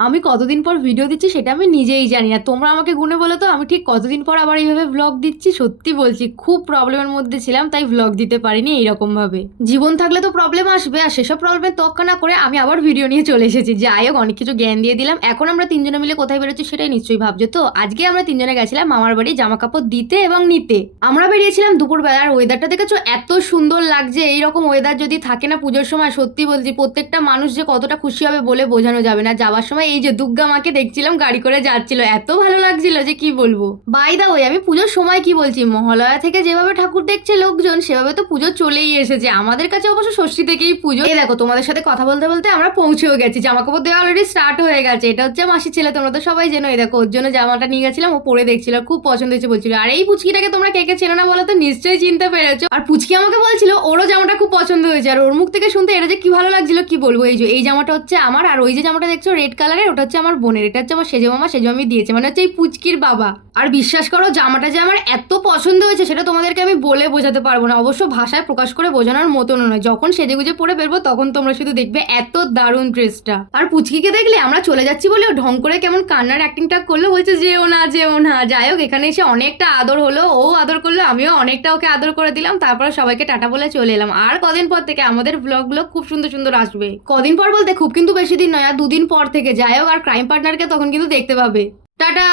আমি কতদিন পর ভিডিও দিচ্ছি সেটা আমি নিজেই জানি না। তোমরা আমাকে গুনে বলো তো আমি ঠিক কতদিন পর আবার এইভাবে ভ্লগ দিচ্ছি। সত্যি বলছি খুব প্রবলেমের মধ্যে ছিলাম, তাই ভ্লগ দিতে পারিনি এইরকম ভাবে। জীবন থাকলে তো প্রবলেম আসবে, আর সেসব প্রবলেমের তোয়াক্কা না করে আমি আবার ভিডিও নিয়ে চলে এসেছি। যাই হোক, অনেক কিছু জ্ঞান দিয়ে দিলাম। এখন আমরা তিনজনে মিলে কোথায় বেরোচ্ছি সেটাই নিশ্চয়ই ভাবছো। তো আজকে আমরা তিনজনে গেছিলাম মামার বাড়ি জামা কাপড় দিতে এবং নিতে। আমরা বেরিয়েছিলাম দুপুরবেলা, আর ওয়েদারটা দেখেছো এত সুন্দর লাগছে। এইরকম ওয়েদার যদি থাকে না পুজোর সময়, সত্যি বলছি প্রত্যেকটা মানুষ যে কতটা খুশি হবে বলে বোঝানো যাবে না। যাওয়ার সময় এই যে দুর্গা মাকে দেখছিলাম গাড়ি করে যাচ্ছিল, এত ভালো লাগছিল যে কি বলবো। বাই দা ওয়ে, আমি পুজোর সময় কি বলছি, মহালয়া থেকে যেভাবে ঠাকুর দেখছে লোকজন সেভাবে তো পুজো চলেই এসেছে। আমাদের কাছে অবশ্য ষষ্ঠী থেকেই পুজো। এই দেখো, তোমাদের সাথে কথা বলতে বলতে আমরা পৌঁছেও গেছি। জামা কাপড় দেওয়া অলরেডি স্টার্ট হয়ে গেছে। এটা হচ্ছে মাসির ছেলে, তোমরা তো সবাই জেনো। এই দেখো, ওর জন্য জামাটা নিয়ে গেছিলাম, ও পরে দেখছিল, খুব পছন্দ হয়েছে বলছিল। আর এই পুচকিটাকে তোমরা কে কে চেনো না বলো তো, নিশ্চয়ই চিনতে পেরেছো। আর পুচকি আমাকে বলছিল ওরও জামাটা খুব পছন্দ হয়েছে, আর ওর মুখ থেকে শুনতে এটা যে কি ভালো লাগছিল কি বলবো। এই যে এই জামাটা হচ্ছে আমার, আর ওই যে জামাটা দেখছো রেড কালারের, ওটা হচ্ছে আমার বোনের। এটা হচ্ছে আমার সেজো মামা, সেজো মামি দিয়েছে, মানে হচ্ছে এই পুচকির বাবা। আর বিশ্বাস করো, জামাটা যে আমার এত পছন্দ হয়েছে সেটা তোমাদেরকে আমি বলে বোঝাতে পারবো না। অবশ্য ভাষায় প্রকাশ করে বোঝানোর মতনও নয়। যখন সেজেগুজে পরে বেরবো তখন তোমরা শুধু দেখবে এত দারুণ ড্রেসটা। আর পুচকিকে দেখলে আমরা চলে যাচ্ছি বলে ও ঢং করে কেমন কান্নার অ্যাক্টিংটা করলো, বলছে যেও না যেও না। যাই হোক, এখানে এসে অনেকটা আদর হলো, ও আদর করলো, আমিও অনেকটা ওকে আদর করে দিলাম। তারপরে সবাইকে টাটা বলে চলে এলাম। আর কদিন পর থেকে আমাদের ব্লগগুলো খুব সুন্দর সুন্দর আসবে। কদিন পর বলতে খুব কিন্তু বেশি দিন নয়, আর 2 দিন পর থেকে। যাই হোক, আর ক্রাইম পার্টনারকে তখন কিন্তু দেখতে পাবে। টাটা।